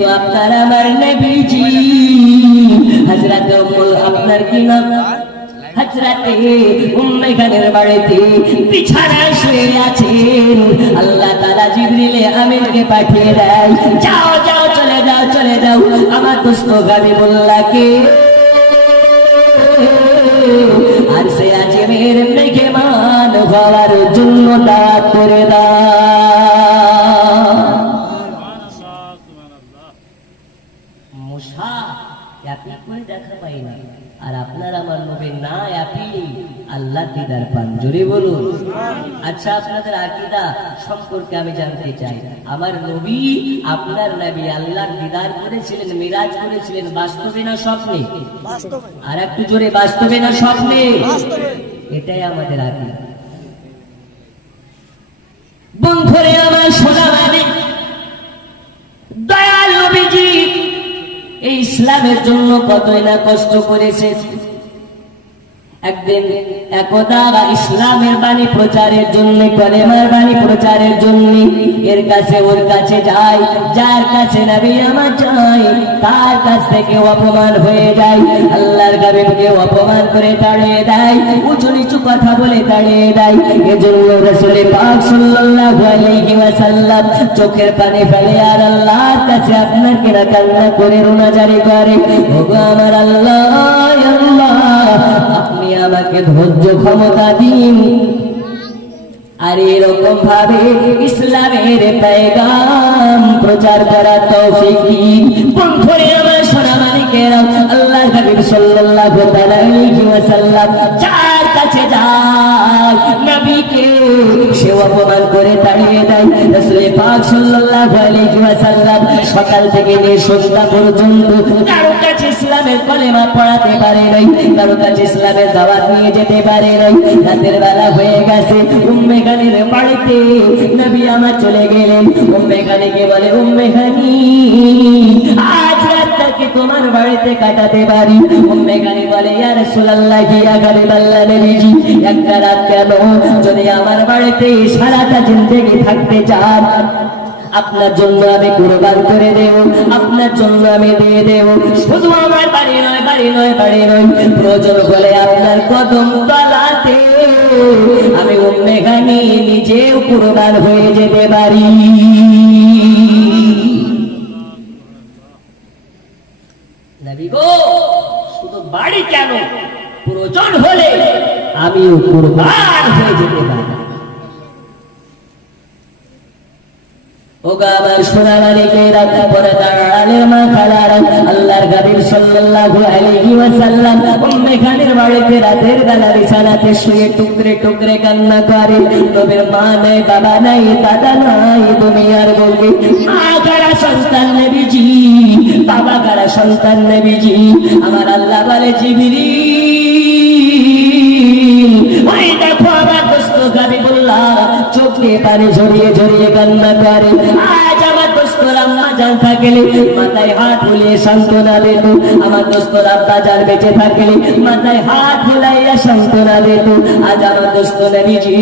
কিন্তু আপনার আমার নবীজি হযরত আপনার কি নাম হযরতে উম্মে খানের বাড়িতে বিছানায় শুয়ে আছেন। আল্লাহ তাআলা জিবরিল আমিনকে পাঠিয়ে দেয়, যাও যাও চলে যাও চলে যাও আমার দোস্ত হাবিবুল্লাহকে আর সে আজমের মেহমান হওয়ার জন্য দাওয়াত করে দাও। মুসা আপনি করে দেখা পাই না, আর আপনার আমার নবী না আপনি আল্লাহ দিদার পান। জোরে বলুন। আচ্ছা, আপনাদের আকীদা সম্পর্কে আমি জানতে চাই। আমার নবী আপনার নবী আল্লাহর দিদার করেছিলেন, মিরাজ করেছিলেন, বাস্তবে না স্বপ্নে? আর একটু জোরে, বাস্তবে না স্বপ্নে? এটাই আমাদের আকীদা। বন্ধুরে আমার সোনা মানে দয়াল নবীজি এই ইসলামের জন্য কতই না কষ্ট করেছে। একদিন একদা ইসলামের বাণী প্রচারের জন্য, কলেমার বাণী প্রচারের জন্য এর কাছে ওর কাছে যায়, যার কাছে নবী আমার যায় তার কাছ থেকে অপমান হয়ে যায়। আল্লাহর হাবিবকে অপমান করে তাড়িয়ে দেয়, উঁচু নিচু কথা বলে তাড়িয়ে দেয়। এজন্য রাসূল পাক সাল্লাল্লাহু আলাইহি ওয়াসাল্লাম চোখের পানি ফেলে আর আল্লাহর কাছে আপনার কিনা কান্না করে রোনাজারি করে, ওগো আমার আল্লাহ, আল্লাহ আপনি আমাকে ধৈর্য ক্ষমতা দিন আর এরকম ভাবে ইসলামের পেগাম প্রচার করার তৌফিক দিন। বন্ধুরে আমার সোনা মানিকেরা, আল্লাহর হাবিব সাল্লাল্লাহু আলাইহি ওয়াসাল্লাম যার কাছে যায় নবীকে সে অপমান করে তাড়িয়ে দেয়। রাসূল পাক সাল্লাল্লাহু আলাইহি ওয়াসাল্লাম সকাল থেকে নিয়ে সন্ধ্যা পর্যন্ত কারো কাছে ইসলামের কলেমা পড়াতে পারে নাই, কারো কাছে ইসলামের দাওয়াত নিয়ে যেতে পারে নাই। রাতের বেলা হয়ে গেছে, উম্মে খানের বাড়িতে নবী আমার চলে গেলেন। উম্মে খানিকে বলে, উম্মে খানি আজ রাতটাকে তোমার বাড়িতে কাটাতে পারি? উম্মে খানি বলে, ইয়া রাসূলুল্লাহ, ইয়া হাবিবাল্লাহ নবীজি, একটা রাত কেন, যদি আমার বাড়িতে সারাটা জিন্দেগি থাকতে চান আপনার জন্য আমি কুরবান করে দেব, আপনার জন্য আমি দিয়ে দেব। শুধু আমার বাড়ি নয়, বাড়ি নয়, বাড়ি নয়, প্রয়োজন হলে আপনার কদম তলাতে আমি উম্মে খানি নিজেও কুরবান হয়ে যেতে পারি। নবী গো, শুধু বাড়ি কেন, প্রয়োজন হলে আমিও কুরবান হয়ে যেতে পারি। ওগা আমার সোনা মানিকেরা, পর্দার আড়ালের মা খালারা, আল্লাহর হাবিব সাল্লাল্লাহু আলাইহি ওয়াসাল্লাম উম্মে খানের বাড়িতে রাতের বেলা বিছানাতে শুয়ে টুকরে টুকরে কান্না করে। নবীর মা নাই, বাবা নাই, দাদা নাই, দুনিয়ার বলবে মা কারা সন্তান নবীজি, বাবা কারা সন্তান নবীজি। আমার আল্লাহ বলে, জিবরিল ওই দেখো আমার দোস্ত হাবিবুল্লাহ চোখে পানি ঝরিয়ে ঝরিয়ে কান্না করে। আজ আমার দোস্ত আম্মা জান থাকলে মাথায় হাত বুলিয়ে সান্ত্বনা দিত, আমার দোস্ত আব্বা জান বেঁচে থাকলে মাথায় হাত বুলাইয়া সান্ত্বনা দিত। আজ আমার দোস্ত নবীজি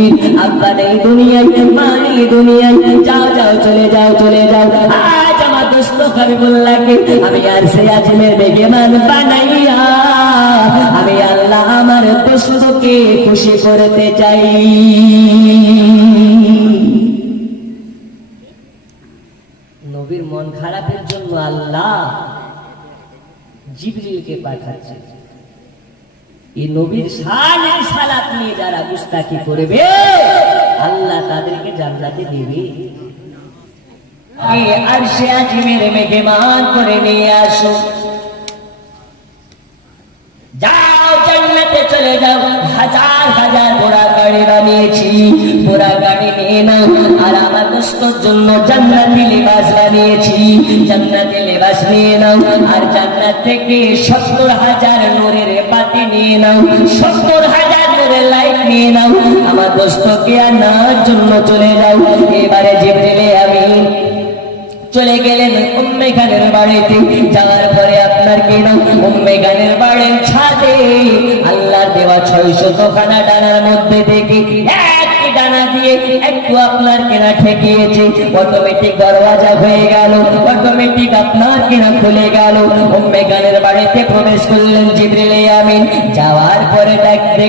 আব্বা নেই দুনিয়ায়, মা নেই দুনিয়ায়, যাও যাও চলে যাও চলে যাও। আজ আমার দোস্ত হাবিবুল্লাহকে আমি আর সে আজমের মেহমান বানাইয়া আমি আল্লাহ আমার দোস্তকে খুশি করতে চাই। নবীর মন খারাপের জন্য আল্লাহ জিবরিলকে পাঠাচ্ছে। এই নবীর শানে সালাত নিয়ে যারা গুস্তাখি করবে আল্লাহ তাদেরকে জান্নাতে দেবে। আরশে আজিমের মেহমান করে নিয়ে আসো, যাও জান্নাতে চলে যাও। হাজার হাজার ঘোড়া গাড়ি বানিয়েছি, ঘোড়া গাড়ি নিয়ে নাও। আর আমার দোস্তর জন্য জান্নাতি লিবাস বানিয়েছি, জান্নাতি লিবাস নিয়ে নাও। আর জান্নাত থেকে 70,000 নূরের বাতি নিয়ে নাও, 70,000 নূরের লাইট নিয়ে নাও। আমার দোস্তকে আনার জন্য চলে যাও। এবারে জিবরিল আমিন চলে গেলেন উম্মে খানের বাড়িতে। যাওয়ার পরে আপনার কি না, উম্মে খানের বাড়ির ছাদে আল্লাহর দেওয়া 600 খানা ডানার মধ্যে থেকে একটি ডানা না দিয়ে একটু আপনার কেনা ঠেকিয়েছে, অটোমেটিক দরওয়াজা হয়ে গেল, অটোমেটিক আপনার কেনা খুলে গেল। উম্মে গানের বাড়িতে প্রবেশ করলেন জিবরিল আমিন। যাওয়ার পরে দেখতে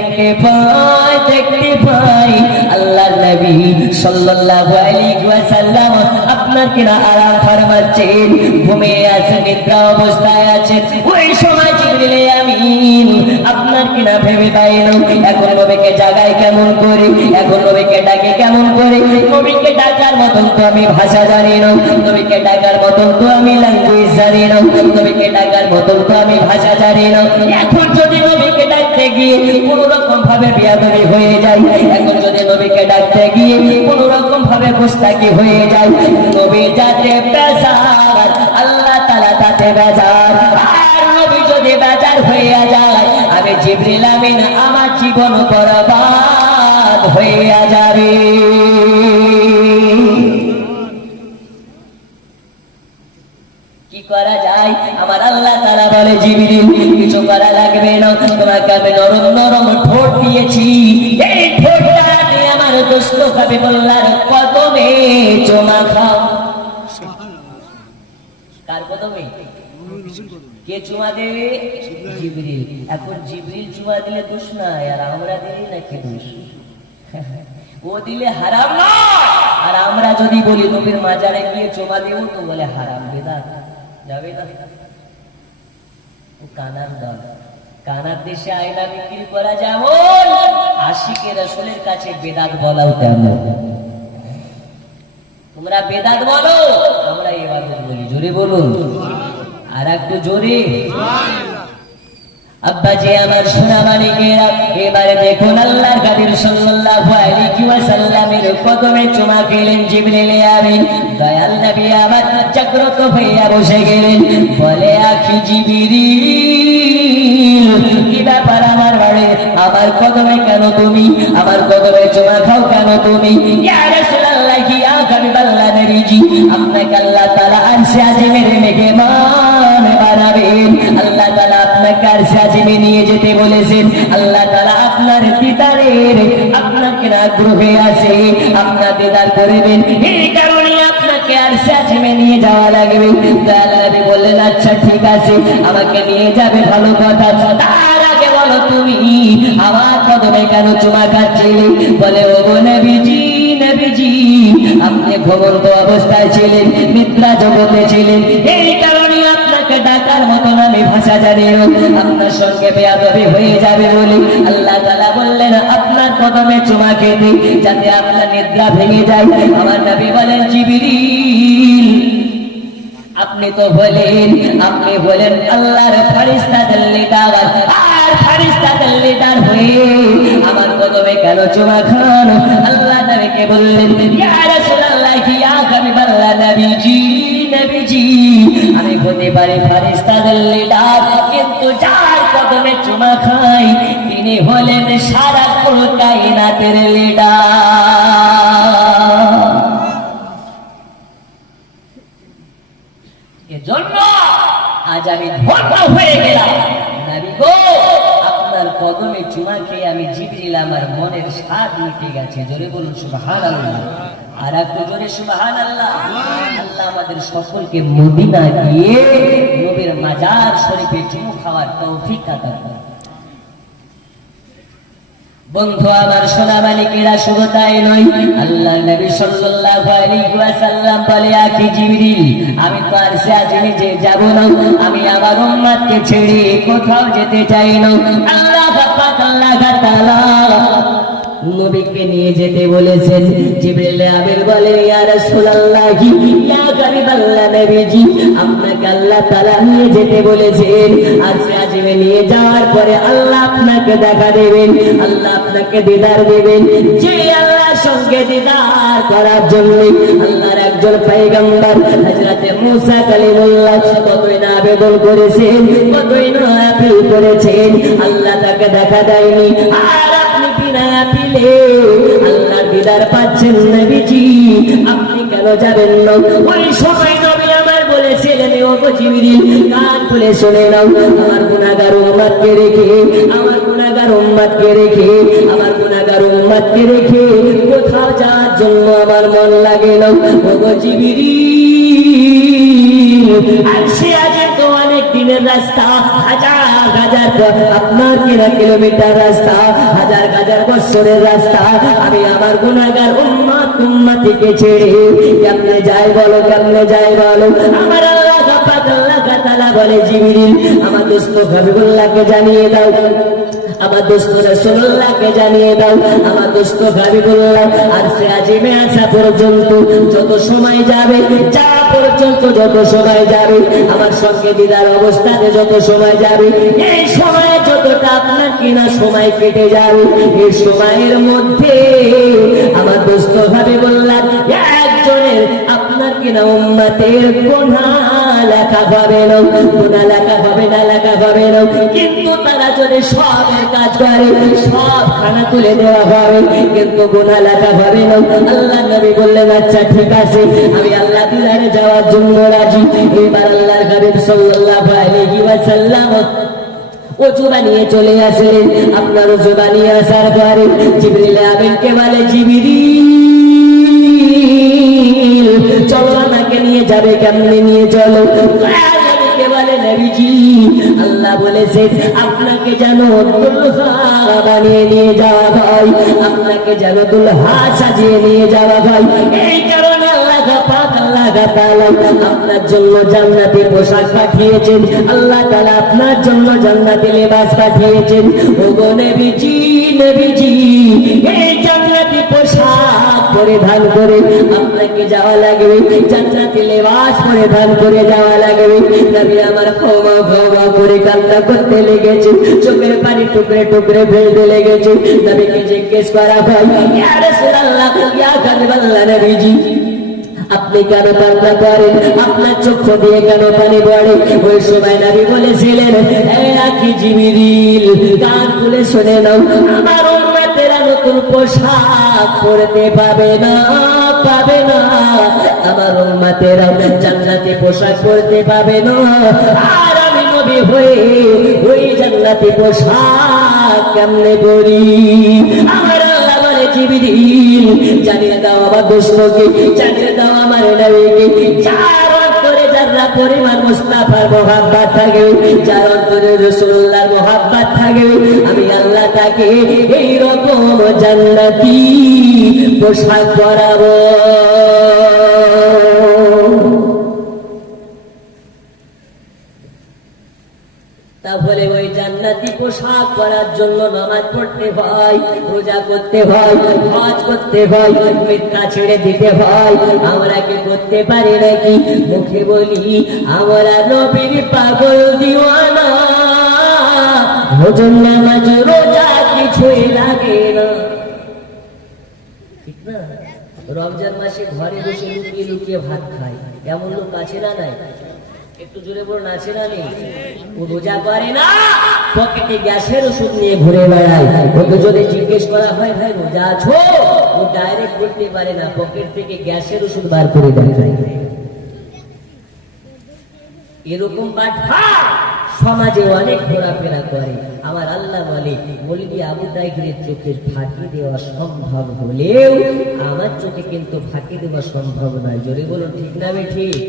পাই আল্লাহর নবী সাল্লাল্লাহু আলাইহি ওয়াসাল্লাম আপনার কিনা আরাম ফরমাচ্ছেন, ঘুমিয়ে আছেন, নিদ্রা অবস্থায় আছেন। ওই সময় জিবরিল আমিন আপনার কিনা ভেবে পাইল এখন নবীকে জাগায় কেমন করে, এখন নবীকে ডাকে কেমন করে। নবীকে ডাকার মতন তো আমি ভাষা জানি না, নবীকে ডাকার মতন তো আমি ল্যাঙ্গুয়েজ জানি না, নবীকে ডাকার মতন তো আমি ভাষা জানি না। এখন যদি নবীকে ডাকতে গিয়ে কোন রকম ভাবে বেয়াদবি হয়ে যায়, এখন যদি নবীকে ডাকতে গিয়ে কোন রকম ভাবে গোস্তাকি হয়ে যায়, নবী যাতে বেজার আল্লাহ তাআলা তাতে বেজার। আর নবী যদি বেজার হয়ে যায় আমি জিবরিল আমিন আমার জীবন বরবাদ হয়ে যাবে। কি করা যায়? আমার আল্লাহ তাআলা বলে জিবরিল কিছু করা লাগবে না, তোমাকে আমি নরম নরম ঠোঁট দিয়েছি, এই ঠোঁটটা দিয়ে আমার দোস্ত হাবিবুল্লাহর কদমে চুমা খাও। কার কদমে? কে চুমা দেবে? জিবরিল। এখন জিবরিল চুমা দিলে দোষ নাই, আর আমরা দিলে নাকি দোষ? ও দিলে হারাম না, আর আমরা যদি বলি নবীর মাজারে গিয়ে চুমা দেব তো বলে হারাম, বেদাত যাবে না। ও কানার দল, কানার দেশে আয়না বিক্রি করা যেমন, আশিকে রাসূলের কাছে বেদাত বলাও তেমন। তোমরা বেদাত বলো, আমরা ইবাদত বলি। জোরে বলুন, আর একটু জোরে। আব্বা যে আমার সোনা মানিকেরা, এবারে দেখুন আল্লাহর হাবিব সাল্লাল্লাহু আলাইহি ওয়াসাল্লামের কদমে চুমা খেলেন জিবরিল আমিন। দয়াল নবী আমার জাগ্রত হইয়া বসে গেলেন, বলে আখি জিবরিল কি ব্যাপার আমার বাড়ি, আমার কদমে কেন তুমি, আমার কদমে চুমা খাও কেন তুমি? ইয়া রাসূলুল্লাহ ইয়া হাবিবাল্লাহ নবীজি, আপনাকে আল্লাহ তাআলা আরশে আজিমের মেহমান বানাবেন। আল্লাহ তাআলা আপনাকে আরশে আজিমে নিয়ে যেতে বলেছেন। আল্লাহ তাআলা আপনার দিদারের আপনাকে আগ্রহে আছে, আপনার দিদার করবেন, এই কারণে আপনাকে আরশে আজিমে নিয়ে যাওয়া লাগবে। দয়াল নবী বললেন আচ্ছা ঠিক আছে, আমাকে নিয়ে যাবে, ভালো কথা। তার আগে বলো তুমি আমার কদমে কেন চুমা খাচ্ছিলে? বলে ও নবীজি, নবীজি আপনি ঘুমন্ত অবস্থায় ছিলেন, নিদ্রা জগতে ছিলেন, এই কারণে আপনাকে ডাকার মতন আমি ভাষা জানি না, আপনার সঙ্গে বেয়াদবি হয়ে যাবে বলে আল্লাহ তাআলা বললেন আপনার কদমে চুমা খেতে, যাতে আপনার নিদ্রা ভেঙে যায়। আমার নবী বলেন জিবরিল আপনি তো বলেন, আপনি বলেন আল্লাহর ফেরেশতাদের লিডার, আর ফেরেশতাদের লিডার হয়ে আমার কদমে কেন চুমা খান? আল্লাহ নবীকে বললেন ইয়া রাসূলুল্লাহ ইয়া হাবিবাল্লাহ নবীজি, নবীজি আমি হতে পারি ফেরেশতাদের লিডার, কিন্তু যার কদমে চুমা খাই তিনি হলেন সারা কায়নাতের লিডার। এজন্য আজ আমি ধন্য হয়ে গেলাম নবী গো, আপনার কদমে চুমা খেয়ে আমি জিবরিল আমার মনের স্বাদ মিটে গেছে। জোরে বলুন সুবহানাল্লাহ, আর একটু জোরে সুবহানাল্লাহ। আল্লাহ আমাদের সকলকে মদিনা গিয়ে নবীর মাজার শরীফে চুমু খাওয়ার তৌফিক আতা করুন। বন্ধু আমার সোনা মালিকেরা, শুধু তাই নয়, আল্লাহ নবী সাল্লাল্লাহু আলাইহি ওয়াসাল্লাম বলে আখি জিবরিল আমি তো আরশে আজিমে যে যাব না, আমি আমার উম্মতকে ছেড়ে কোথাও যেতে চাই না। আল্লাহ পাক আল্লাহ তাআলা নবীকে নিয়ে যেতে বলেছেন। জিবরিল আমিন বলে ইয়া রাসূলুল্লাহ ইয়া হাবিবাল্লাহ নবীজি আপনাকে আল্লাহ তাআলা নিয়ে যেতে বলেছেন। আরশে আজিমে নিয়ে যাওয়ার পরে আল্লাহ আপনাকে দেখা দেবেন, আল্লাহ আপনাকে দিদার দেবেন। যে আল্লাহর সঙ্গে দিদার করার জন্য আল্লাহর একজন পয়গম্বর হযরত মুসা কালিমুল্লাহ কতই না আবেদন করেছেন, কতই না আপিল করেছেন, আল্লাহ তাকে দেখা দেয়নি। আর আপনি বিনা আপিলে আল্লাহর দিদার পাচ্ছেন নবীজি, আপনি কেন যাবেন না? ওই সময় নবী আমার বলেছিলেন ও জিবরিল কান খুলে শুনে নাও, আমার গুনাহগার উম্মতকে রেখে, আমার গুনাহগার উম্মতকে রেখে, আমার গুনাহগার আপনার উম্মতকে রেখে কোথাও যাওয়ার জন্য আমার মন লাগে না। ওগো জিবরিল, আরশে আজিম তো অনেক দিনের রাস্তা, হাজার হাজার আপনার কিলোমিটার রাস্তা, হাজার হাজার বছরের রাস্তা। আমি আমার গুনাহগার উম্মতকে ছেড়ে কেমনে যাই বলো, কেমনে যাই বলো? আমার আল্লাহ তাআলা বলে, জিবরিল আমার দোস্ত হাবিবুল্লাহকে জানিয়ে দাও, আমার দোস্ত রাসূলুল্লাহকে জানিয়ে দাও, আমার দোস্ত হাবিবুল্লাহ আরশে আজিমে আসা পর্যন্ত যত সময় যাবে, যা পর্যন্ত যত সময় যাবে, আমার সঙ্গে দিদার অবস্থাতে যত সময় যাবে, এই সময়ে যতটা আপনার কিনা সময় কেটে যাবে, এই সময়ের মধ্যে আমার দোস্ত হাবিবুল্লাহ একজনের আপনার কিনা উম্মতের গুনাহ লেখা হবে না, গুনাহ লেখা হবে না, লেখা হবে না। কিন্তু তারা যদি সবের কাজ করে, সব খানা তুলে দেওয়া হবে, কিন্তু গুনাহ লেখা হবে না। আল্লাহ নবী বললেন, আচ্ছা ঠিক আছে, আমি আল্লাহ দিদারে যাওয়ার জন্য রাজি। এবার আল্লাহর হাবিব সাল্লাল্লাহু আলাইহি ওয়াসাল্লাম ওযু বানিয়ে চলে আসলেন। আপনার ওযু বানিয়ে আসার পরে জিবরিল আমিনকে বলে, জিবরিল চলো, আমাকে নিয়ে যাবে, কেমনে নিয়ে চলো? বলে, নবীজি আল্লাহ বলেছে আপনাকে যেন দুলহা বানিয়ে নিয়ে যাওয়া হয়, আপনাকে যেন দুলহা সাজিয়ে নিয়ে যাওয়া হয়। এই কারণে আল্লাহ পাক আল্লাহ তাআলা আপনার জন্য জান্নাতি পোশাক পাঠিয়েছেন, আল্লাহ তাআলা আপনার জন্য জান্নাতি লেবাস পাঠিয়েছেন। ওগো নবীজি, নবীজি এই জান্নাতি পোশাক পরিধান করে আপনাকে যাওয়া লাগবে, জান্নাতি লেবাস পরিধান করে যাওয়া লাগবে। নবী আমার ক্ষমা ক্ষমা করে কান্না করতে লেগেছে, চোখের পানি টুকরে টুকরে ফেলতে লেগেছে। নবীকে জিজ্ঞেস করা হয়, ইয়া রাসূলুল্লাহ, ইয়া হাবিবাল্লাহ, নবীজি আপনি কেন কান্না করেন, আপনার চক্ষু দিয়ে কেন পানি পড়ে? ওই সময় নবী বলেছিলেন, হে আখি জিবরিল, কান খুলে শুনে নাও, আমার উম্মতেরা নতুন পোশাক পরতে পাবে না, পাবে না। আমার উম্মতেরা জান্নাতি পোশাক পরতে পাবে না, আর আমি নবী হয়ে ওই জান্নাতি পোশাক কেমনে পরি? আমার আল্লাহ বলে, জিবরিল জানিয়ে দাও আমার দোস্তকে, জানিয়ে দাও আমার নবীকে, যার অন্তরে যারা পরিমাণ মুস্তাফার মহব্বত থাকে, যার অন্তরে রাসূলুল্লাহর মহব্বত থাকে, আমি আল্লাহ তাকে এই রকম জান্নাতি পোশাক পরাবো। তাহলে ওই জান্নাতি পোশাক পরার জন্য নামাজ পড়তে হয়, রোজা করতে হয়, হজ করতে হয়, মিথ্যা ছেড়ে দিতে হয়। আমরা কি করতে পারি নাকি? মুখে বলি আমরা নবীর পাগল দিওয়ানা, হুজুর নামাজ রোজা কিছুই লাগে না, ঠিক না? রমজান মাসে ঘরে বসে লুকিয়ে লুকিয়ে ভাত খায়, এমন লোক আছে না? নাই? একটু জোরে বলুন, আছে না নেই? ও রোজা করে না, পকেটে গ্যাসের ওষুধ নিয়ে ঘুরে বেড়ায়। ওকে যদি জিজ্ঞেস করা হয়, ভাই রোজা আছো, ও ডাইরেক্ট বলতে পারে না, পকেট থেকে গ্যাসের ওষুধ বার করে দেয়। এরকম বাটপা সমাজে অনেক ঘোরাফেরা করে। আমার আল্লাহ বলে, মৌলভী আবু তাহেরের চোখে ফাঁকি দেওয়া সম্ভব হলেও আমার চোখে কিন্তু ফাঁকি দেওয়া সম্ভব নয়। জোরে বলুন, ঠিক না বেঠিক?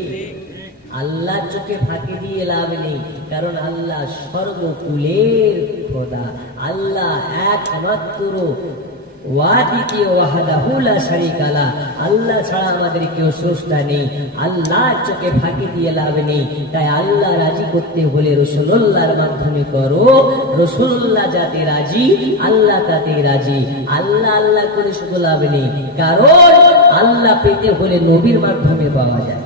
আল্লাহ চোখে ফাঁকি দিয়ে লাভ নেই, কারণ আল্লাহ সর্বকুলের খোদা, আল্লাহ একমাত্র ওয়াহিদে ওয়াহদাহু লা শারীকা লা, আল্লাহ ছাড়া আমাদের কেউ স্রষ্টা নেই। আল্লাহ চোখে ফাঁকি দিয়ে লাভ নেই। তাই আল্লাহ রাজি করতে হলে রাসূলুল্লাহর মাধ্যমে করো, রাসূলুল্লাহ যাতে রাজি আল্লাহ তাতে রাজি। আল্লাহ আল্লাহ করে শুধু লাভ নেই, কারণ আল্লাহ পেতে হলে নবীর মাধ্যমে পাওয়া যায়।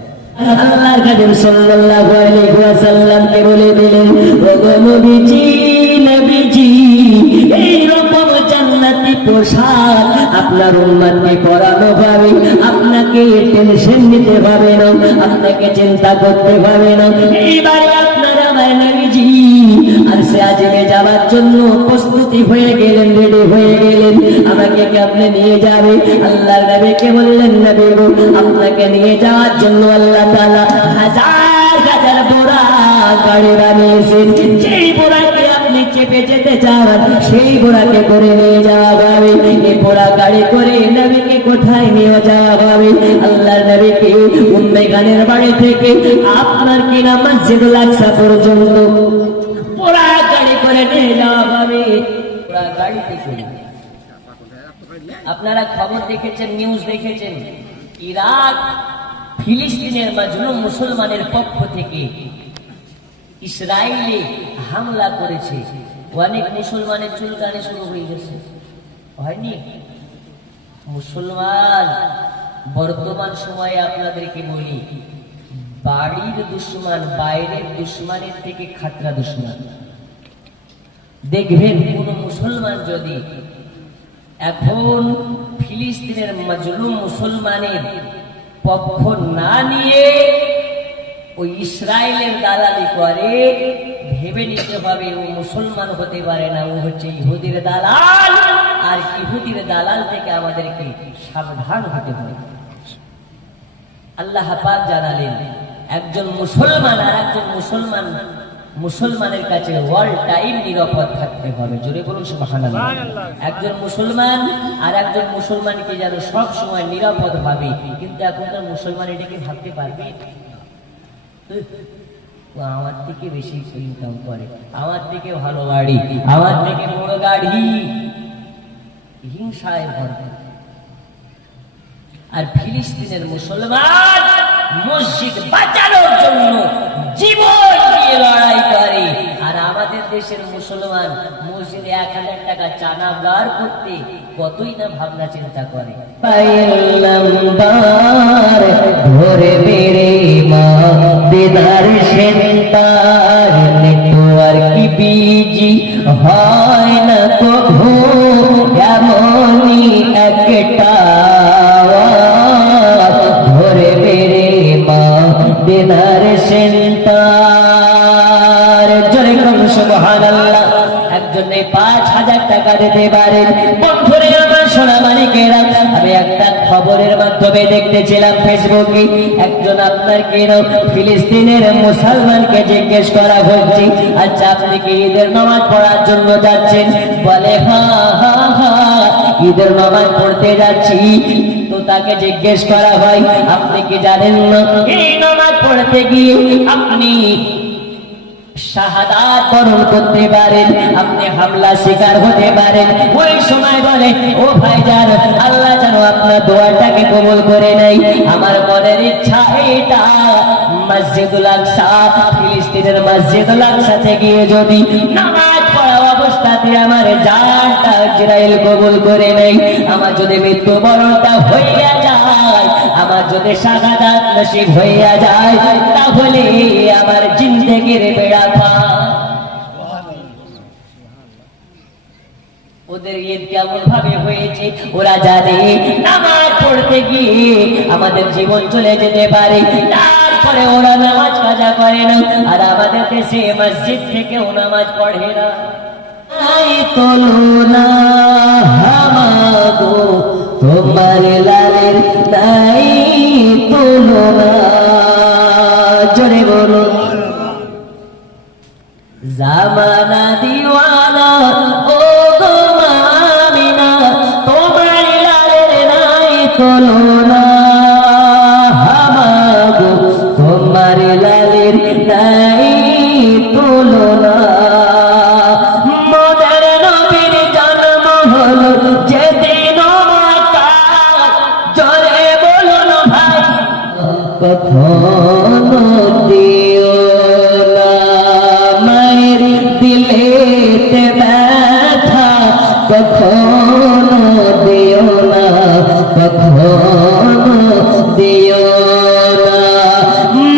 আল্লাহর কাদিম সাল্লাল্লাহু আলাইহি ওয়াসাল্লামকে বলে দিলেন, ওগো নবীজি, নবীজি এই রকম জান্নাতি পোশাক আপনার উম্মতকে পরানো হবে, আপনাকে টেনশন নিতে হবে না, আপনাকে চিন্তা করতে হবে না। এইবারে আপনারা আমার নবীজি আরশে আজিমে যাওয়ার জন্য প্রস্তুতি হয়ে গেলেন, রেডি হয়ে গেলেন। আমাকে কি আপনি নিয়ে যাবে? আল্লাহর নবীকে বললেন, নবী গো আপনাকে নিয়ে যাওয়ার জন্য আল্লাহ তাআলা হাজার হাজার বোরা গাড়ি বানিয়েছেন। যেই বোরাকে আপনি আপনি চেপে যেতে চান সেই বোরাকে করে নিয়ে যাওয়া হবে। এই বোরা গাড়ি করে নবীকে কোথায় নিয়ে যাওয়া হবে? আল্লাহর নবীকে উম্মে গানের বাড়ি থেকে আপনার কিনা মসজিদুল আকসা পর্যন্ত বোরা গাড়ি করে নিয়ে যাওয়া হবে। বোরা গাড়িতে করে আপনারা খবর দেখেছেন, নিউজ দেখেছেন, ইরাক ফিলিস্তিনের মাজলুম মুসলমানের পক্ষ থেকে ইসরায়েলে হামলা করেছে। অনেক মুসলমানের চুলকানি শুরু হয়ে গেছে, হয়নি? মুসলমান বর্তমান সময়ে আপনাদেরকে বলি, বাড়ির দুশ্মন বাইরের দুশ্মনের থেকে খাতরা দুশ্মন। দেখবেন কোন মুসলমান যদি এখন ফিলিস্তিনের মাজলুম মুসলমানের পক্ষ না নিয়ে ওই ইসরায়েলের দালালি করে, ভেবে নিতে হবে ও মুসলমান হতে পারে না, ও হচ্ছে ইহুদির দালাল। আর ইহুদির দালাল থেকে আমাদেরকে সাবধান হতে হবে। আল্লাহ পাক জানালেন একজন মুসলমান আর একজন মুসলমানের কাছে অল টাইম নিরাপদ থাকতে হবে। জোরে বলুন সুবহানাল্লাহ। একজন মুসলমান আর একজন মুসলমানকে যেন সব সময় নিরাপদ ভাবে। কিন্তু এখনকার মুসলমান এটাকে ভাবতে পারবে? আমার থেকে বেশি ইনকাম করে, আমার থেকে ভালো বাড়ি, আমার থেকে বড় গাড়ি, হিংসায় ভরপুর। আর ফিলিস্তিনের মুসলমান মসজিদ বাঁচানোর জন্য জীবন দিয়ে লড়াই করে। আর আমাদের দেশের মুসলমান মসজিদে 1000 টাকা চাঁদা বার করতে কতই না ভাবনা চিন্তা করে। ধরে বেড়ে মা দিদার সেন্টার নেটওয়ার্ক বিজি হয় না কভু, এমনই একটা ধরে বেড়ে মা দিদার সেন্টার। জোরে কোন সুবহানাল্লাহ। একজনে 5000 টাকা দিতে পারেন। বন্ধুরে আমার সোনা মানিকেরা, আমি একটা খবরের মাধ্যমে দেখতেছিলাম ফেসবুকে, একজন আপনার কেন ফিলিস্তিনের মুসলমানকে জিজ্ঞেস করা হচ্ছে, আচ্ছা আপনি কি ঈদের নামাজ পড়ার জন্য যাচ্ছেন? বলে হ্যাঁ হ্যাঁ হ্যাঁ ঈদের নামাজ পড়তে যাচ্ছি। তো তাকে জিজ্ঞেস করা হয় আপনি কি জানেন না এই নামাজ পড়তে গিয়ে আপনি শাহাদাত বরণ করতে পারেন, আপনি হামলা শিকার হতে পারেন। ওই সময় বলে ও ভাইজান, আল্লাহ যেন আপনার দোয়াটাকে কবুল করে নেয়। আমার মনের ইচ্ছা এটা, মসজিদুল আকসা ফিলিস্তিনের মসজিদুল আকসাতে গিয়ে যদি নামাজ পড়া অবস্থাতে আমার জানটা ইসরাইল কবুল করে নেয়, আমার যদি মৃত্যুবরণটা হইয়া যায়, আমার যদি শাহাদাত নসিব হইয়া যায়, তাহলে আমার জিন্দেগির বেড়া পার। ওদের ঈদ কেমন ভাবে হয়েছে ওরা জানে। নামাজ পড়তে গিয়ে আমাদের জীবন চলে যেতে পারে, তারপরে ওরা নামাজ কাজা করে না। আর আমাদের দেশে মসজিদ থেকেও নামাজ পড়ে না। তুলনা হামাগো তোমার লালের নাই তুলনা। জোরে বলো জামানা দিওয়ানা ও গো মামিনা, তোমার লালের নাই তুলনা। হামাগো তোমার লালের নাই তুলনা। কখনো দিও না মায়ের দিলেতে ব্যথা, কখনো দিও না, কখনো দিও না।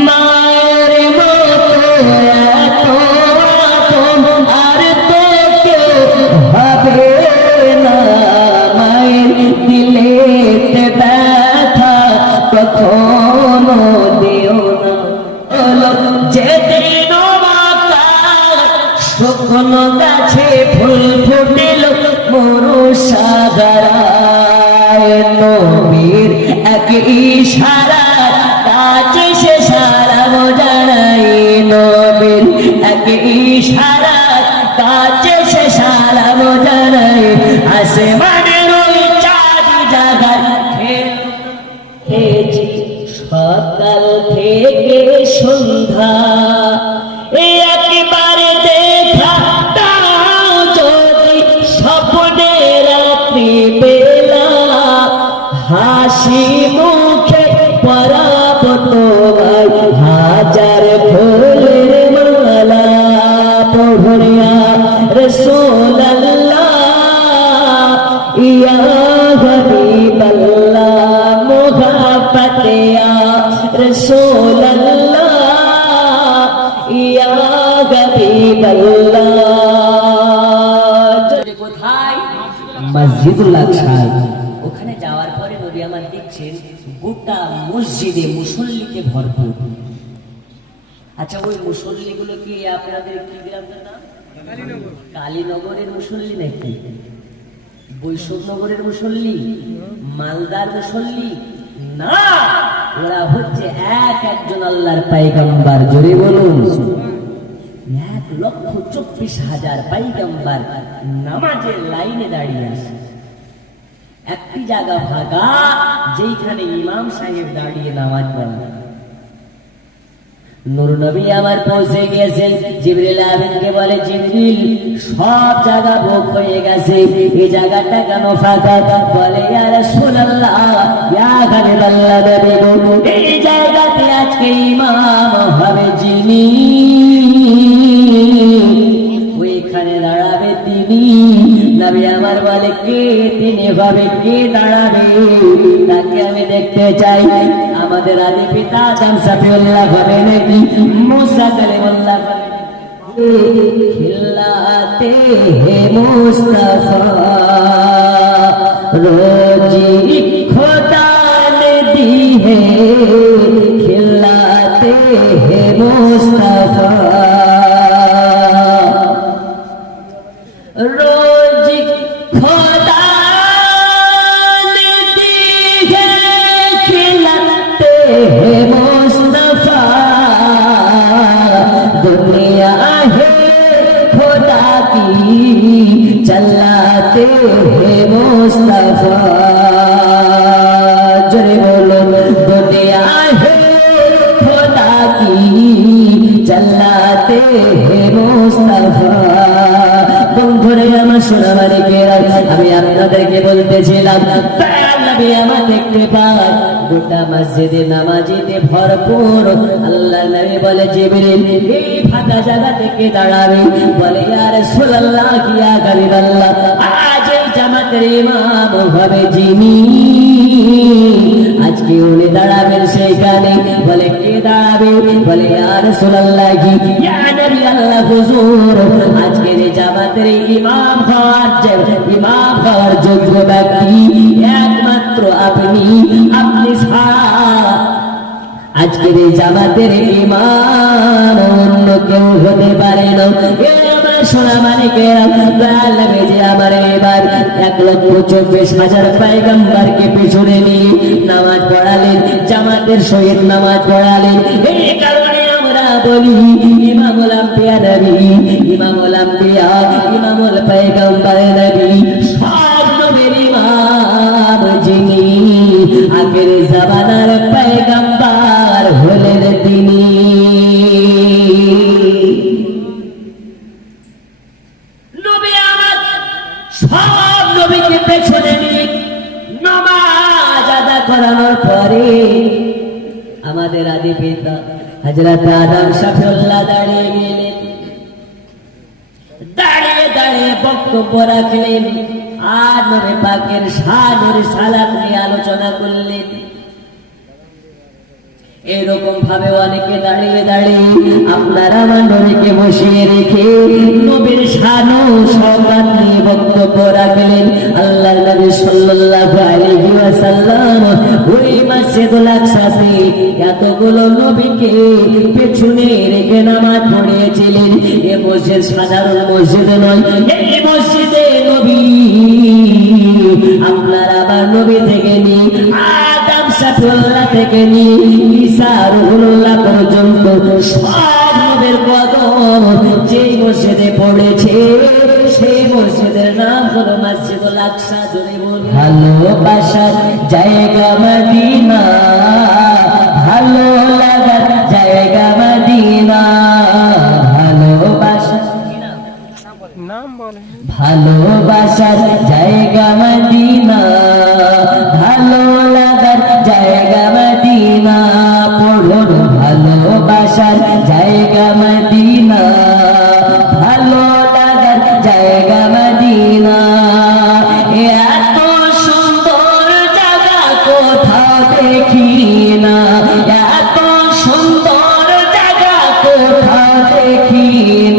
মায়ের মতো এত আপন আর তো কেউ হবে না। মায়ের দিলেতে ব্যথা, কখনো দিও না। যেদিন শুকনো গাছে ফুল ফুটিল মরু সাগরায়, নবীর এক ইশারা কাছে সে সারা জানাই। নবীর এক ইশারা কাছে সে সালাম জানাই আসমানের ওই চাঁদ জাগার খেয়েছি সকাল থেকে সন্ধ্যা একবারে দেখা দাও যদি স্বপ্নে রাত্রি বেলা হাসি মুখে পরাব তোমার হাজার ফুলের মালা পড়িয়া রাসূলুল্লাহ ইয়া হাবিবাল্লাহ মুহাব্বত ইয়া রাসূলুল্লাহ ইয়া হাবিবাল্লাহ। কোথায়? মসজিদুল আকসা। ওখানে যাওয়ার পরে নবী আমার দেখছেন গোটা মসজিদে মুসল্লিতে ভরপুর। আচ্ছা ওই মুসল্লিগুলো কি আপনাদের কি গ্রামের নাম? কালীনগরের মুসল্লি নাকি বৈষ্ণবনগরের মুসল্লি, মালদার মুসল্লি না, ওরা হচ্ছে একজন আল্লাহর পয়গম্বর। জোরে বলুন 1,24,000 পয়গম্বর নামাজের লাইনে দাঁড়িয়ে আছে। একটি জায়গা ফাঁকা যেখানে ইমাম সাহেব দাঁড়িয়ে নামাজ পড়েন। নূর নবী আমার পৌঁছে গেছেন। জিবরিল আমিনকে বলে জিবরিল সব জায়গা বুক হয়ে গেছে, এই জায়গাটা কেন ফাঁকা? বলে ইয়া রাসূলুল্লাহ ইয়া হাবিবাল্লাহ নবী গো, এই জায়গাতে আজকে ইমাম হবে যিনি ওইখানে দাঁড়াবে তিনি। নবী আমার বলে কে তিনি হবে, কে দাঁড়াবে? তাকে আমি দেখতে চাই। আমাদের আদি পিতা আদম সফিউল্লাহ হবে নাকি মুসা কালিমুল্লাহ খিলাতে হে মুস্তাফা रोजी खुदा ने दी है खिलाते हैं मुस्तफा रोजी खुदा ने दी है खिलाते हैं मुस्तफा दुनिया है खुदा की चलाते हैं मुस्तफा जरे बोलो दुनिया है खुदा की चलाते हैं मुस्तफा। বন্ধুরে আমার সোনামানিকেরা, আমি আপনাদেরকে বলতেছিলাম নবী আমার দেখতে পায় গোটা মসজিদে নামাজিতে ভরপুর। আল্লাহ নবী বলে জিবরিল এই ফাঁকা জায়গা থেকে দাঁড়াবে। বলে ইয়া রাসূলুল্লাহ ইয়া হাবিবাল্লাহ আজ এই জামাতের ইমাম হবে যিনি, আজকে উনি দাঁড়াবেন সেইখানে। বলে কে দাঁড়াবে? বলে ইয়া রাসূলুল্লাহ ইয়া নবী আল্লাহ হুজুর আজকের এই জামাতের ইমাম হওয়ার যোগ্য ব্যক্তি একমাত্র আপনি, আপনি ছাড়া আজকের এই জামাতের ইমাম অন্য কেউ হতে পারে না। আমার সোনা মানিকেরা যে আমার এবার 1,24,000 পয়গম্বরকে পেছনে নিয়ে নামাজ পড়ালেন, জামাতের সহিত নামাজ পড়ালেন। এই কারণে আমরা বলি ইমামুল আম্বিয়া নবী, ইমামুল আম্বিয়া, ইমামুল পয়গম্বর নবী, সব নবীর ইমাম যিনি, আখের জামানার পয়গম্বর হলেন তিনি। নবী আমার সব নবীকে পেছনে নিয়ে নামাজ আদা করানোর পরে আমাদের আদি পিতা হযরত আদম শফিউল্লাহ দাঁড়িয়ে গেলেন। দাঁড়িয়ে দাঁড়িয়ে বক্তব্য রাখলেন আর নবী পাকের শানের সালাত নিয়ে আলোচনা করলেন। এরকম ভাবে অনেকে দাঁড়িয়ে দাঁড়িয়ে আপনারা আমার নবীকে বসিয়ে রেখে নবীর শান ও শওকত নিয়ে বক্তব্য রাখলেন। আল্লাহর নবী সাল্লাল্লাহু আলাইহি ওয়াসাল্লাম ওই মসজিদুল আকসাতে এতগুলো নবীকে পেছনে রেখে নামাজ পড়িয়েছিলেন। এই মসজিদ সাধারণ মসজিদ নয়, এই মসজিদে নবী আপনার আবার নবী থেকে নিয়ে আদম শফিউল্লাহ থেকে নিয়ে ঈসা রুহুল্লাহ পর্যন্ত সব নবীর কদম যেই মসজিদে পড়েছে, সেই মসজিদের নাম হলো মসজিদুল আকসা। জোরে বলুন। ভালোবাসার জায়গা মদিনা, ভালো লাগার জায়গা মদিনা, ভালোবাসার নাম বলে ভালোবাসার জায়গা মদিনা, ভালো লাগার জায়গা মদিনা। পড়ুন ভালোবাসার জায়গা মদিনা, ভালো লাগার জায়গা মদিনা। এত সুন্দর জায়গা কোথাও দেখি না, এত সুন্দর জায়গা কোথাও দেখি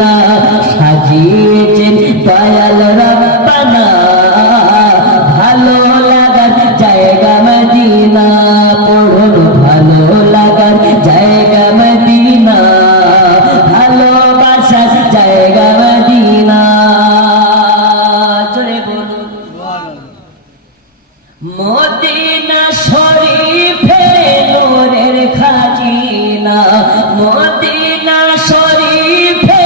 না। সাজিয়েছেন দয়াল রব্বানা, ভালো লাগার জায়গা মদিনা। পড়ুন ভালো লাগার জায়গা মদিনা, ভালোবাসার জায়গা মদিনা। জোরে বলুন। মদিনা শরীফে নূরের খাজিনা, মদিনা শরীফে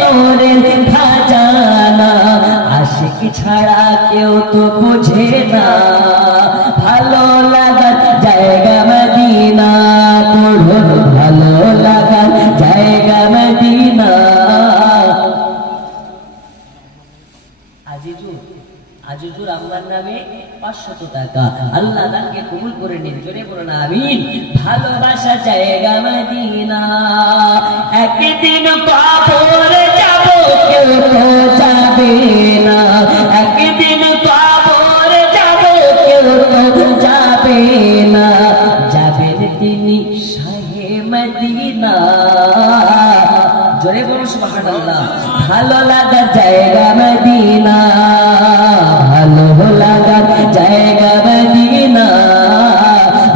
নূরের খাজানা। আশিক ছাড়া কেউ তো বুঝে না, ভালো লাগার জায়গা মদিনা। পড়ুন ভালো লাগার জায়গা মদিনা। আজিজুর আমার নামে 500 টাকা, আল্লাহ তাকে কবুল করে নিন। জোরে বলুন আমিন। ভালোবাসা জায়গা মদিনা। একদিন কবরে যাব, কেউ তো যাবে না। একদিন কবরে যাব, কেউ তো যাবে না। যাবেন তিনি শাহে মদিনা। জোরে বলুন সুবহানাল্লাহ। ভালো লাগার জায়গা মদিনা, ভালো লাগার জায়গা মদিনা,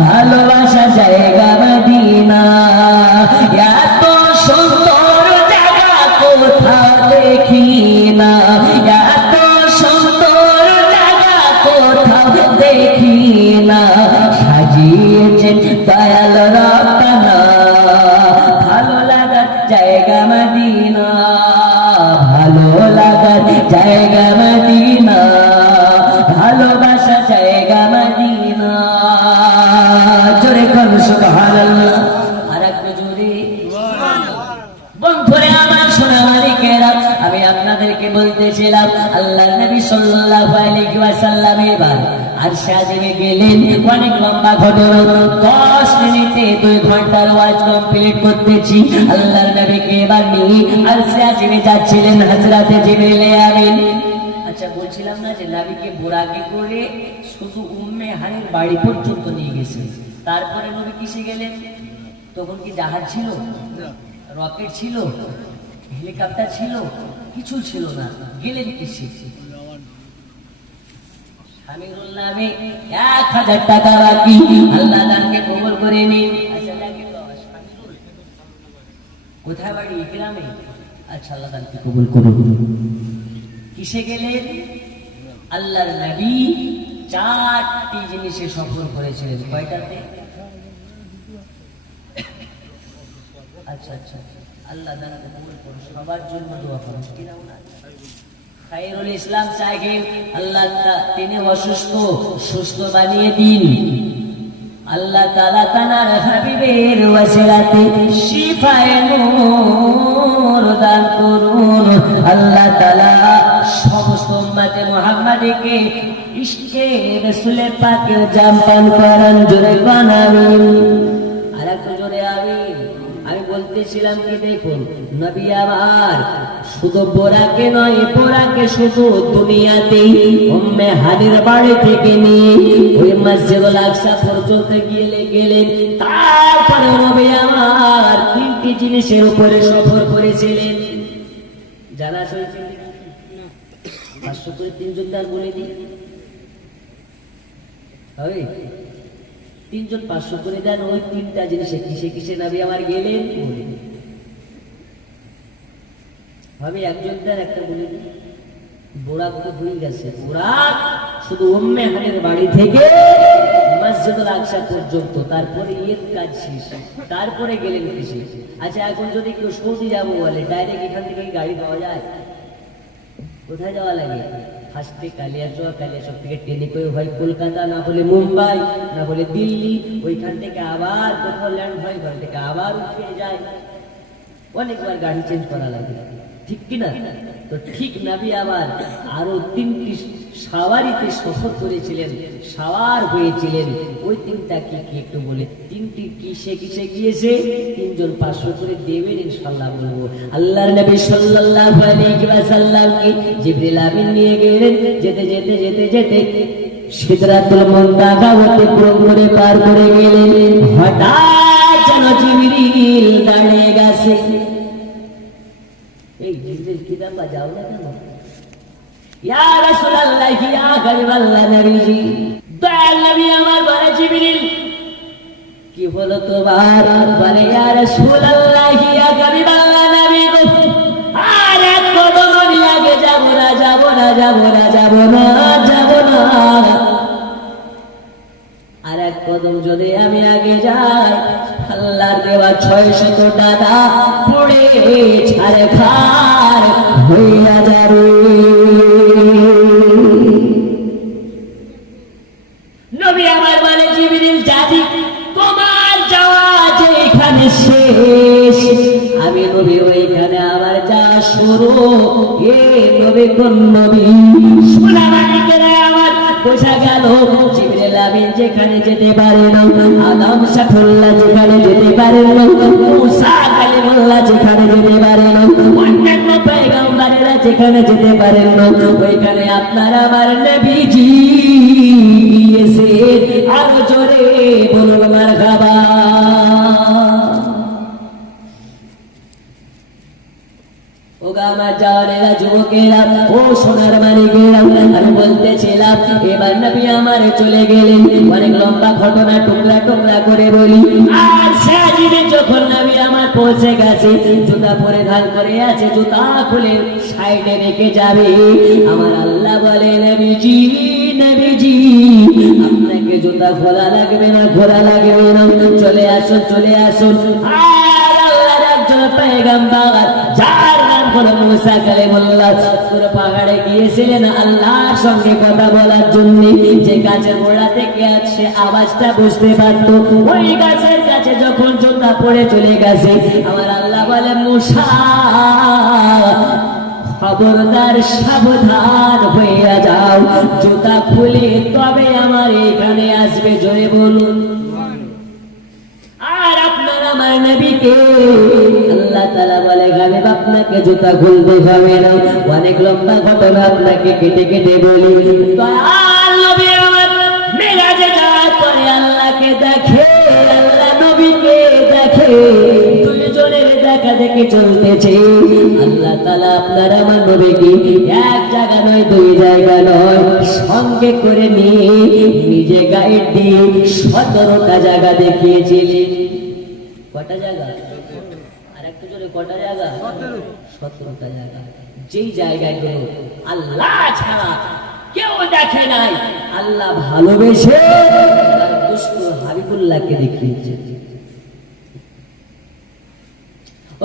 ভালোবাসা জায়গা মদিনা। এত সুন্দর জায়গা কোথাও দেখি না, এত সুন্দর জায়গা কোথাও দেখি না। সাজিয়েছেন দয়াল রব্বানা, ভালো লাগার জায়গা মদিনা, ভালো লাগার জায়গা মদিনা, ভালোবাসা জায়গা মদিনা। জোরে কোন সুবহানাল্লাহ। আরেকটু জোরে। বন্ধুরে আমার সোনা মালিকেরা, আমি আপনাদেরকে বলতেছিলাম আল্লাহর নবী সাল্লাল্লাহু আলাইহি ওয়াসাল্লাম এবার আরশে আজিমে গেলেন। অনেক লম্বা ঘটনা, 10 মিনিটে 2 ঘন্টার ওয়াজ কমপ্লিট করতেছি। আল্লাহর নবীকে এবার নিয়ে আরশে আজিমে যাচ্ছিলেন হযরতে জিবরিল আমিন। আচ্ছা বলছিলাম না যে নবীকে বোরাকে করে শুধু উম্মে হানির বাড়ি পর্যন্ত নিয়ে গেছে। তারপরে নবী কিসে গেলেন? তখন কি জাহাজ ছিল, রকেট ছিল, হেলিকপ্টার ছিল? কিছু ছিল না। গেলেন কিসে? আমিরুল নামে 1000 টাকা বাকি, আল্লাহ তাকে কবুল করে নিন। কোথায় বাড়ি? গ্রামে। আচ্ছা আল্লাহ তাকে কবুল করুন। কিসে গেলেন? আল্লাহর নবী 4টি জিনিসে সফর করেছিলেন। কয়টাতে? আচ্ছা আচ্ছা, আল্লাহ তাকে কবুল করুন। সবার জন্য দোয়া করুন। কি নাম? খায়রুল ইসলাম সাহেব, আল্লাহ তিনি অসুস্থ, সুস্থ বানিয়ে দিন। আল্লাহ তাআলা তানার হাবিবের ওয়াসিলাতে শিফায়ে নূর দান করুন। আল্লাহ তাআলা সমস্ত উম্মতে মুহাম্মাদীকে ইশকে রাসূল পাকের জাম পান করান। জোরে বানাবেন। আরেকটু জোরে আমিন। আমি বলতেছিলাম কি দেখুন, নবী আমার শুধু বোরাকে নয়, বোরাকে শুধু দুনিয়াতেই উম্মে হানির বাড়ি থেকে নিয়ে ওই মসজিদুল আকসা পর্যন্ত গেলেন। তারপরে নবী আমার 3টি জিনিসের উপরে সফর করেছিলেন। জানা হয়েছে? 500 করে 3 জন দান বলে দিই হবে। 3 জন 500 করে দেন। ওই 3টা জিনিসে কিসে কিসে নবী আমার গেলেন হবে। একজন দেন, একটা বলে দিই। বোরাক তো হয়ে গেছে। বোরাক শুধু উম্মে হানির বাড়ি থেকে মসজিদুল আকসা পর্যন্ত, তারপরে ঈদ কাজ শেষ, তারপরে গেলেন কিসে? আচ্ছা এখন যদি কেউ সৌদি যাবো বলে, ডাইরেক্ট এখান থেকে গাড়ি পাওয়া যায়? কোথায় যাওয়া লাগে? ফার্স্টে কালিয়াচক, কালিয়াচক থেকে ট্রেনে করে হয় কলকাতা, না হলে মুম্বাই, না হলে দিল্লি, ওইখান থেকে আবার কোথাও ল্যান্ড হয়, ওখান থেকে আবার উঠে যায়, অনেকবার গাড়ি চেঞ্জ করা লাগে, ঠিক কিনা? তো ঠিক নবী আবার আরো 3টি সাওয়ারিতে সফর করেছিলেন, সাওয়ার হয়েছিলেন। ওই 3টা কি একটু বলে, 3টি কিসে কিসে গিয়েছে? 3 জন 500 করে দেবেন ইনশাআল্লাহ বলবো। আল্লাহর নবী সাল্লাল্লাহু আলাইহি ওয়াসাল্লামকে জিবরিল আমিন নিয়ে গেলেন, যেতে যেতে যেতে যেতে সিদরাতুল মুনতাহা অতিক্রম করে পার করে গেলেন। হঠাৎ যেন জিবরিল দাঁড়িয়ে গেছে। এই জিবরিল কি দাম বাজাও না কেন? ইয়া রাসূলুল্লাহ, ইয়া হাবিবাল্লাহ, নবীজি, দয়াল নবী আমার বলে জিবরিল কি হলো তোমার? বলে ইয়া রাসূলুল্লাহ, ইয়া হাবিবাল্লাহ, নবী গো, আর এক কদম আমি আগে যাব না, যাব না, যাব না, যাব না, যাব না। আর এক কদম যদি আমি আগে যাই, আল্লাহর দেওয়া 600 টাকা পুড়ে ছারখার হইয়া যাবে। নবী আমার বলে জিবরিল, যাবি, তোমার যাওয়া যেখানে শেষ, আমি নবী ওইখানে আমার যা শুরু। এ নবী কোন নবী? শোনা মালিকেরা আমার বোঝা গেল, জিবরিল আমিন যেখানে যেতে পারেন, আদম সাফুল্লাহ যেখানে যেতে পারেন, মুসা কালিমুল্লাহ যেখানে যেতে পারেন, অন্যান্য পয়গম্বরেরা যেখানে যেতে পারেন, ওইখানে আপনার আমার নবীজি গিয়েছে। আরো জোরে বলুন মারহাবা। যুবকেরা, ও সোনার মানিকেরা, আমি বলতেছিলাম এবার নবী আমার চলে গেলেন। অনেক লম্বা ঘটনা টুকরা টুকরা করে বলি। আর সাজিদে যখন নবী আমার পৌঁছে গেছে, জুতা পরিধান করে আছে, জুতা খুলে সাইডে রেখে যাবে। আমার আল্লাহ বলে, নবীজি, নবীজি, আপনাকে জুতা খোলা লাগবে না, খোলা লাগবে না, চলে আসুন, চলে আসুন। আর আল্লাহর একজন পয়গম্বর, যার নাম হলো মুসা কালিমুল্লাহ, পাহাড়ে গিয়েছিলেন আল্লাহর সঙ্গে কথা বলার জন্য। যে গাছের গোড়া থেকে সে আওয়াজটা বুঝতে পারত, ওই গাছের কাছে যখন জুতা পড়ে চলে গেছে, আমার আল্লাহ বলে, মুসা, খবরদার, সাবধান হইয়া যাও, জুতা খুলে তবে আমার এখানে আসবে। জোরে বলুন। আর আপনার আমার নবীকে আল্লাহ তাআলা বলে, গালিব আপনাকে জুতা খুলতে হবে না। অনেক লম্বা ঘটনা আপনাকে কেটে কেটে বলি। দয়াল নবী আমার মেরাজে যাওয়ার পরে আল্লাহকে দেখে, আল্লাহ নবীকে দেখে, দুইজনের দেখা দেখে চলতেছে। আল্লাহ তাআলা আপনার আমার নবীকে এক জায়গা নয়, 2 জায়গা নয়, সঙ্গে করে নিয়ে নিজে গাইড দিয়ে 17টা জায়গা দেখিয়েছিলেন। কটা জায়গা? আর একটু জোরে, কটা জায়গা? 17টা জায়গা। যেই জায়গাগুলো আল্লাহ ছাড়া কেউ দেখে নাই, আল্লাহ ভালোবেসে তার দোস্ত হাবিবুল্লাহকে দেখিয়েছে।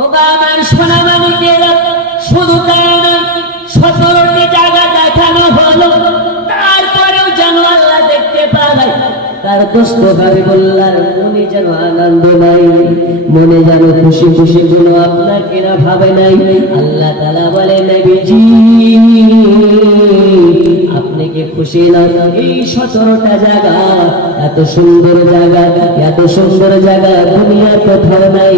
ও আমার সোনা মানিকেরা, শুধু তাই নয়, 17টি জায়গা দেখানো হলো, তারপরেও যেন আল্লাহ দেখতে পায়, তার দোস্ত হাবিবুল্লাহর মনে যেন আনন্দ নাই, মনে যেন খুশি খুশি কোনো আপনাকে না ভাবে নাই। আল্লাহ তাআলা বলে, নবীজি, আপনি কি খুশি না? এই 17টা জায়গা, এত সুন্দর জায়গা, এত সুন্দর জায়গা দুনিয়ার কোথাও নাই।